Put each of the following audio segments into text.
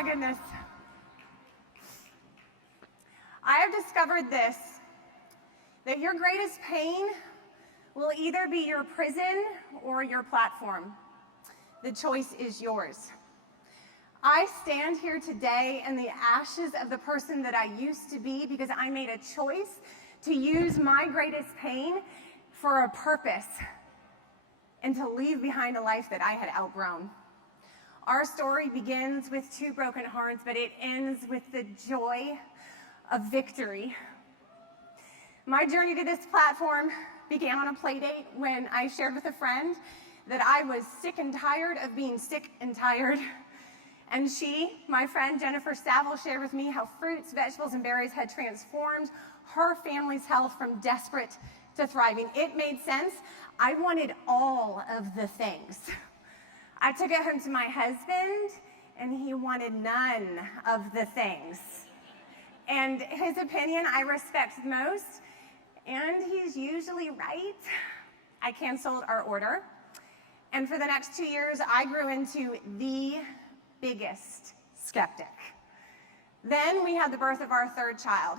my goodness. I have discovered this, that your greatest pain will either be your prison or your platform. The choice is yours. I stand here today in the ashes of the person that I used to be because I made a choice to use my greatest pain for a purpose and to leave behind a life that I had outgrown. Our story begins with 2 broken hearts, but it ends with the joy of victory. My journey to this platform began on a play date when I shared with a friend that I was sick and tired of being sick and tired. And she, my friend Jennifer Saville, shared with me how fruits, vegetables, and berries had transformed her family's health from desperate to thriving. It made sense. I wanted all of the things. I took it home to my husband, and he wanted none of the things. And his opinion I respect most, and he's usually right. I canceled our order. And for the next 2 years, I grew into the biggest skeptic. Then we had the birth of our 3rd child,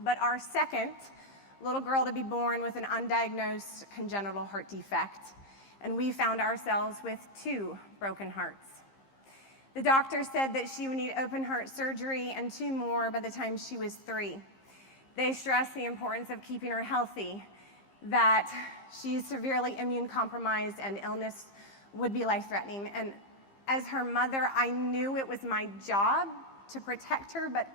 but our 2nd little girl to be born with an undiagnosed congenital heart defect, and we found ourselves with 2 broken hearts. The doctor said that she would need open heart surgery and 2 more by the time she was 3. They stressed the importance of keeping her healthy, that she's severely immune compromised and illness would be life-threatening. And as her mother, I knew it was my job to protect her, but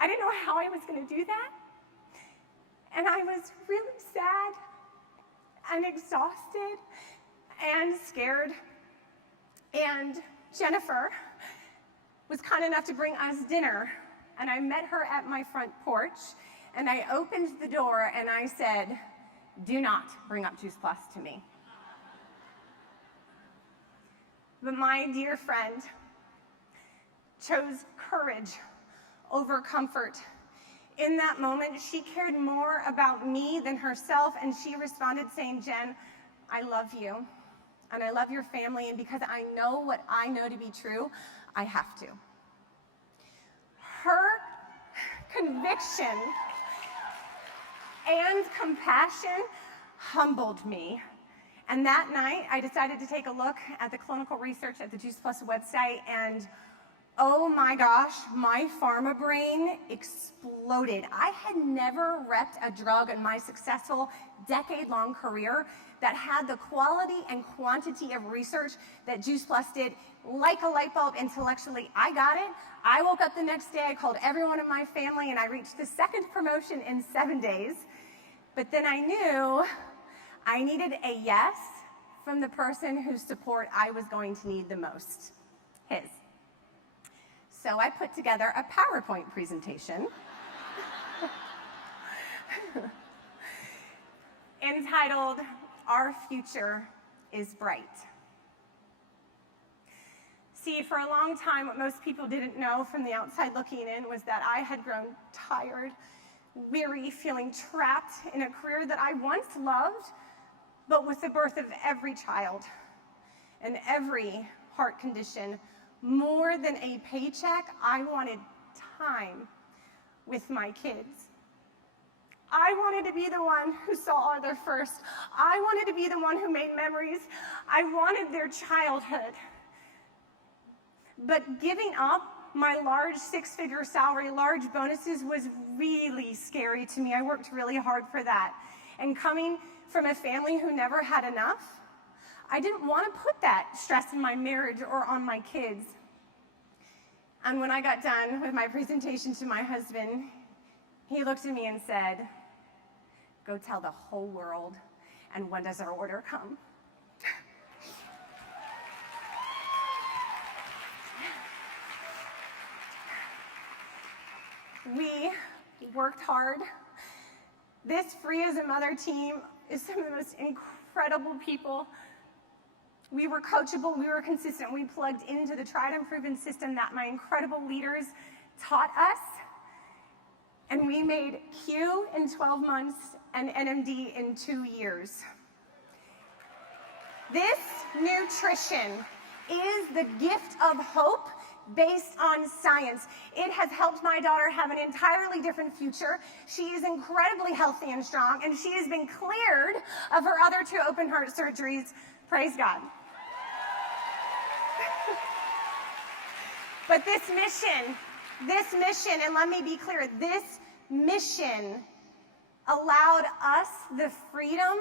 I didn't know how I was going to do that. And I was really sad and exhausted and scared. And Jennifer was kind enough to bring us dinner, and I met her at my front porch, and I opened the door and I said, "Do not bring up Juice Plus to me." But my dear friend chose courage over comfort. In that moment, she cared more about me than herself, and she responded saying, "Jen, I love you, and I love your family, and because I know what I know to be true, I have to." Her conviction and compassion humbled me. And that night, I decided to take a look at the clinical research at the Juice Plus website, and oh my gosh, my pharma brain exploded. I had never repped a drug in my successful decade-long career that had the quality and quantity of research that Juice Plus did. Like a light bulb intellectually, I got it. I woke up the next day, I called everyone in my family, and I reached the 2nd promotion in 7 days. But then I knew I needed a yes from the person whose support I was going to need the most, his. So I put together a PowerPoint presentation entitled, "Our Future is Bright." See, for a long time, what most people didn't know from the outside looking in was that I had grown tired, weary, feeling trapped in a career that I once loved, but with the birth of every child and every heart condition, more than a paycheck, I wanted time with my kids. I wanted to be the one who saw Arthur first. I wanted to be the one who made memories. I wanted their childhood. But giving up my large 6-figure salary, large bonuses was really scary to me. I worked really hard for that. And coming from a family who never had enough, I didn't want to put that stress in my marriage or on my kids. And when I got done with my presentation to my husband, he looked at me and said, "Go tell the whole world, and when does our order come?" We worked hard. This Free as a Mother team is some of the most incredible people. We were coachable, we were consistent, we plugged into the tried and proven system that my incredible leaders taught us, and we made Q in 12 months and NMD in 2 years. This nutrition is the gift of hope based on science. It has helped my daughter have an entirely different future. She is incredibly healthy and strong, and she has been cleared of her other 2 open heart surgeries. Praise God. But this mission, and let me be clear, this mission allowed us the freedom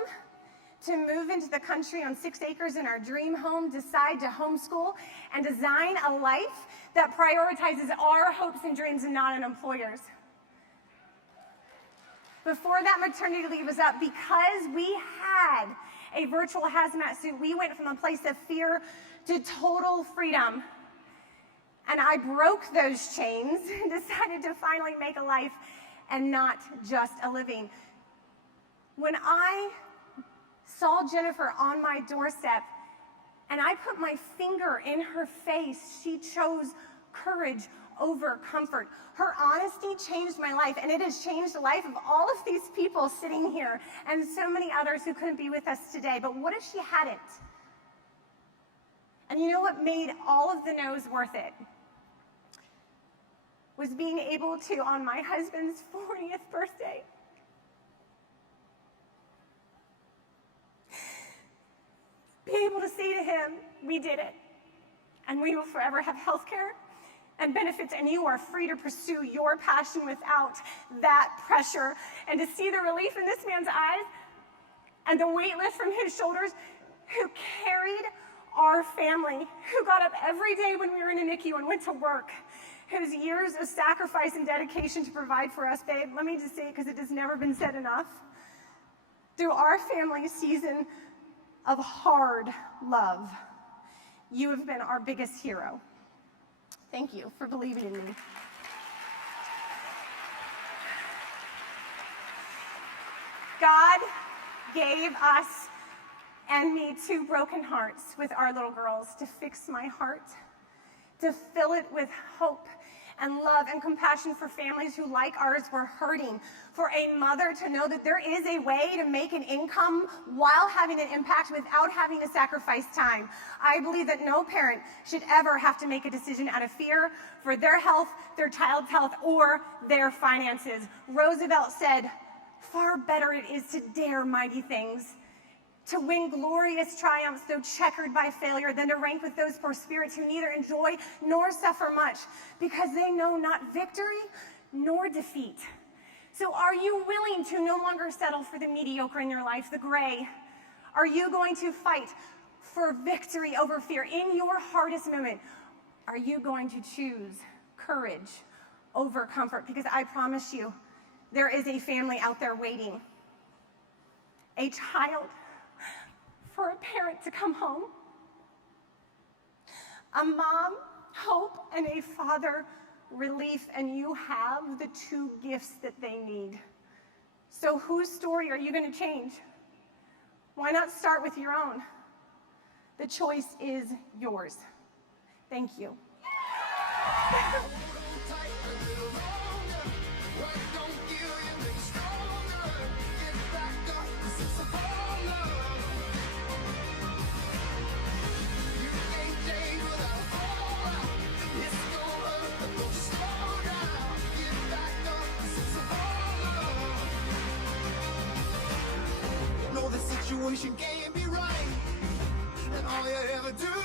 to move into the country on 6 acres in our dream home, decide to homeschool, and design a life that prioritizes our hopes and dreams and not an employer's. Before that maternity leave was up, because we had a virtual hazmat suit, we went from a place of fear to total freedom. And I broke those chains and decided to finally make a life and not just a living. When I saw Jennifer on my doorstep and I put my finger in her face, she chose courage over comfort. Her honesty changed my life, and it has changed the life of all of these people sitting here and so many others who couldn't be with us today. But what if she hadn't? And you know what made all of the no's worth it? Was being able to, on my husband's 40th birthday, be able to say to him, we did it, and we will forever have health care and benefits, and you are free to pursue your passion without that pressure. And to see the relief in this man's eyes and the weight lift from his shoulders, who carried our family, who got up every day when we were in a NICU and went to work, whose years of sacrifice and dedication to provide for us, babe, let me just say it because it has never been said enough, through our family's season of hard love, you have been our biggest hero. Thank you for believing in me. God gave us and me 2 broken hearts with our little girls to fix my heart, to fill it with hope and love and compassion for families who, like ours, were hurting, for a mother to know that there is a way to make an income while having an impact without having to sacrifice time. I believe that no parent should ever have to make a decision out of fear for their health, their child's health, or their finances. Roosevelt said, "Far better it is to dare mighty things, to win glorious triumphs, though checkered by failure, than to rank with those poor spirits who neither enjoy nor suffer much, because they know not victory nor defeat." So are you willing to no longer settle for the mediocre in your life, the gray? Are you going to fight for victory over fear in your hardest moment? Are you going to choose courage over comfort? Because I promise you, there is a family out there waiting. A child for a parent to come home, a mom, hope, and a father, relief, and you have the 2 gifts that they need. So whose story are you going to change? Why not start with your own? The choice is yours. Thank you. Situation can't be right, and all you ever do